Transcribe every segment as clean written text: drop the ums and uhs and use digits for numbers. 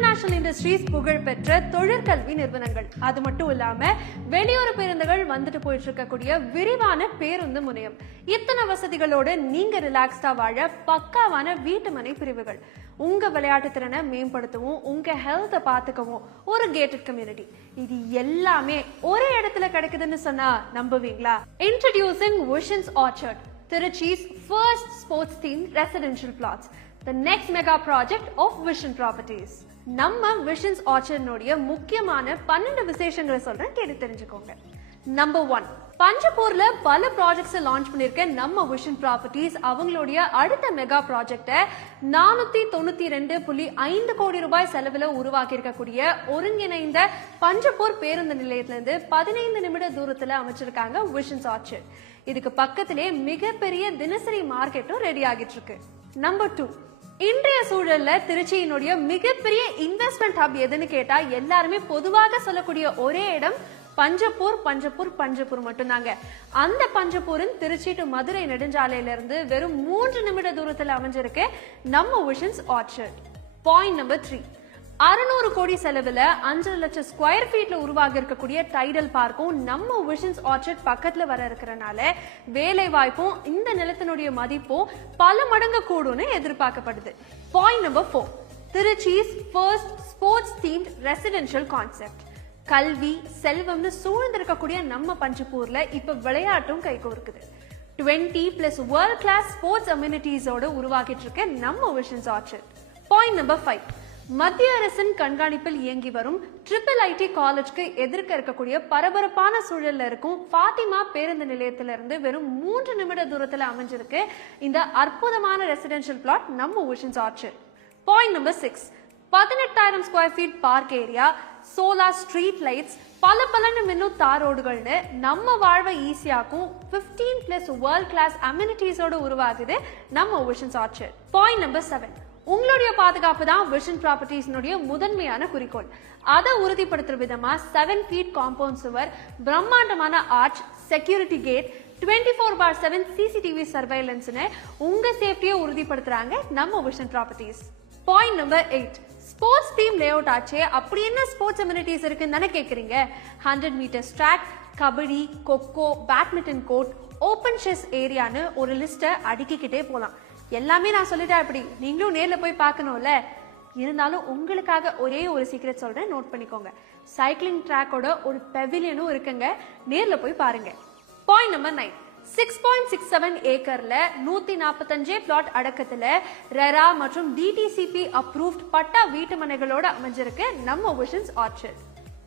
International industries புகழ்பெற்ற தொழிற்கல்வி நிறுவனங்கள். அது மட்டும் இல்லாம வெளியூர் பேருந்துகள் வந்துட்டு போயிட்டு இருக்கக்கூடிய விரிவான பேருந்து முனையம். இத்தனை வசதிகளோட நீங்க ரிலாக்ஸ்டா வாழ பக்காவான வீட்டு மனை பிரிவுகள். உங்க விளையாட்டு திறனை மேம்படுத்தவும் உங்க ஹெல்த்தை பாத்துக்கவும் ஒரு கேட்டட் கம்யூனிட்டி. இது எல்லாமே ஒரே இடத்துல கிடைக்குதுன்னு சொன்னா நம்புவீங்களா? Introducing Visions Orchard, Tiruchi's first sports themed residential plots, the next mega project of Vision Properties. நம்ம விஷன்ஸ் ஆர்ச்சர்ட்னுடைய முக்கியமான 12 விசேஷங்களை சொல்றேன், கேட்டு தெரிஞ்சுக்கோங்க. நம்பர் 1, பஞ்சப்பூர்ல பல ப்ராஜெக்ட்ஸ் லான்ச் பண்ணிருக்க நம்ம விஷன் ப்ராப்பர்ட்டிஸ் அவங்களுடைய அடுத்த மெகா ப்ராஜெக்ட 492.5 கோடி ரூபாய் செலவுல உருவாக்கி இருக்கக்கூடிய ஒருங்கிணைந்த பஞ்சப்பூர் பேருந்து நிலையத்திலிருந்து 15 நிமிட தூரத்துல அமைச்சிருக்காங்க விஷன்ஸ் ஆர்ச்சர்ட். இதுக்கு பக்கத்திலே மிகப்பெரிய தினசரி மார்க்கெட்டும் ரெடி ஆகிட்டு இருக்கு. நம்பர் 2, இன்றைய சூழல்ல திருச்சியினுடைய மிகப்பெரிய இன்வெஸ்ட்மெண்ட் ஹப் எதுன்னு கேட்டா எல்லாருமே பொதுவாக சொல்லக்கூடிய ஒரே இடம் பஞ்சப்பூர் மட்டும்தாங்க. அந்த பஞ்சப்பூரின் திருச்சி டு மதுரை நெடுஞ்சாலையில இருந்து வெறும் 3 நிமிட தூரத்துல அமைஞ்சிருக்கு நம்ம விஷன்ஸ் ஆர்ச்சர்ட். பாயிண்ட் நம்பர் 3, 600 கோடி செலவுல 5 லட்சம் ஸ்கொயர் ஃபீட்ல உருவாகி இருக்கக்கூடிய டைடல் பார்க்கும் நம்ம விஷன்ஸ் ஆர்ச்சர்ட் பக்கத்துல வர இருக்கிறனால வேலை வாய்ப்பும் இந்த நிலத்தினுடைய மதிப்பும் பல மடங்கு கூடும்னு எதிர்பார்க்கப்படுது. Point number 4, திருச்சி's first sports themed residential concept. கல்வி செல்வம்னு சூழ்ந்திருக்கக்கூடிய நம்ம பஞ்சப்பூர்ல இப்ப விளையாட்டும் கைகோர்க்குது. 20+ வேர்ல்ட் கிளாஸ் ஸ்போர்ட்ஸ் அம்யூனிட்டிஸோட உருவாக்கிட்டு இருக்க நம்ம விஷன்ஸ் ஆர்ச்சர்ட். பாயிண்ட் நம்பர் 5, மத்திய அரசின் கண்காணிப்பில் இயங்கி வரும் IIIT காலேஜ்க்கு எதிர்க்க இருக்கக்கூடிய பரபரப்பான சூழல்ல இருக்கும் ஃபாத்திமா பேருந்து நிலையத்திலிருந்து வெறும் 3 நிமிட தூரத்துல அமைஞ்சிருக்கு இந்த அற்புதமான ரெசிடென்ஷியல் பிளாட் நம்ம Visions Orchard. Point number 6, 18,000 square feet park area, solar street lights, பல மின்னும் தார் ரோடுகள்னு நம்ம வாழ்வை ஈஸியாக்கும் 15+ வேர்ல்ட் கிளாஸ் அம்யூனிட்டிஸோட உருவாகுது நம்ம விஷன்ஸ் ஆர்ச்சர்ட். பாயிண்ட் நம்பர் 7, உங்களுடைய பாதுகாப்பு தான் விஷன் ப்ராப்பர்ட்டிஸ்னுடைய முதன்மையான குறிக்கோள். அதை உறுதிப்படுத்துற விதமா 7 ஃபீட் காம்பவுண்ட் சுவர், பிரம்மாண்டமான ஆர்ச், செக்யூரிட்டி கேட், 24/7 சிசிடிவி சர்வைலன்ஸ்னு உங்க சேஃப்டியை உறுதிப்படுத்துறாங்க நம்ம Vision properties. Point number 8, sports theme layout ஆச்சே, அப்படி என்ன ஸ்போர்ட்ஸ் அம்யூனிட்டிஸ் இருக்குன்னு தானே கேக்குறீங்க? 100 meters track, kabaddi, kho kho, badminton court, open chess ஏரியான்னு ஒரு லிஸ்ட்டை அடுக்கிக்கிட்டே போலாம். எல்லாமே நான் சொல்லிட்டேன், அப்படி நீங்களும் நேர்ல போய் பார்க்கணும்ல. இருந்தாலும் உங்களுக்காக ஒரே ஒரு சீக்ரெட் சொல்றேன், நோட் பண்ணிக்கோங்க. சைக்கிளிங் ட்ராக்கோட ஒரு பெவிலியனும் இருக்குங்க, நேர்ல போய் பாருங்க. பாயிண்ட் நம்பர் 9, 6.67 ஏக்கர்ல 145 பிளாட் அடக்கத்துல ரெரா மற்றும் டிடிசிபி அப்ரூவ்ட் பட்டா வீட்டு மனைகளோட அமைஞ்சிருக்கு நம்ம Visions Orchard.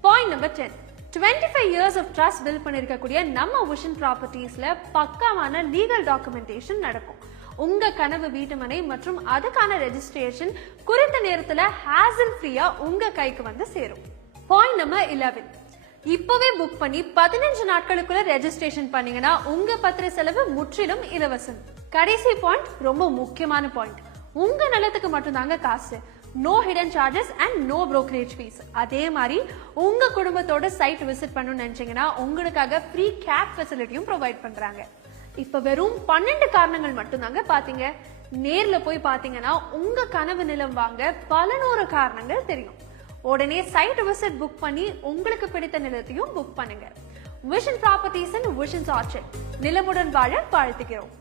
Point number 10, 25 years of trust built பண்ணிருக்கக்கூடிய நம்ம விஷன் ப்ராப்பர்ட்டிஸ்ல பக்காவான லீகல் டாக்குமெண்டேஷன் நடக்கும். உங்க கனவு வீட்டு மனை மற்றும் அதுக்கான ரெஜிஸ்ட்ரேஷன் குறித்த நேரத்துல ஹேசல் ஃப்ரீயா உங்க கைக்கு வந்து சேரும். பாயிண்ட் நம்பர் 11, இப்பவே புக் பண்ணி 15 நாட்களுக்குள்ள ரெஜிஸ்ட்ரேஷன் பண்ணீங்கன்னா உங்க பத்திர செலவு முற்றிலும் இலவசம். கடைசி பாயிண்ட் ரொம்ப முக்கியமான பாயிண்ட், உங்க நிலத்துக்கு மட்டும்தாங்க காசு. No hidden charges and no brokerage fees. அதே மாதிரி உங்க குடும்பத்தோட சைட் விசிட் பண்ணணும்னு நினைச்சீங்கன்னா உங்களுக்காக ஃப்ரீ கேப் ஃபெசிலிட்டியும் ப்ரொவைட் பண்றாங்க. இப்ப வெறும் 12 காரணங்கள் மட்டும்தாங்க பாத்தீங்க. நேர்ல போய் பாத்தீங்கன்னா உங்க கனவு நிலம் வாங்க பல 100 காரணங்கள் தெரியும். உடனே சைட் விசிட் புக் பண்ணி உங்களுக்கு பிடித்த நிலத்தையும் புக் பண்ணுங்க. Vision properties and Visions Orchard, நிலமுடன் வாழ வாழ்த்துகிறோம்.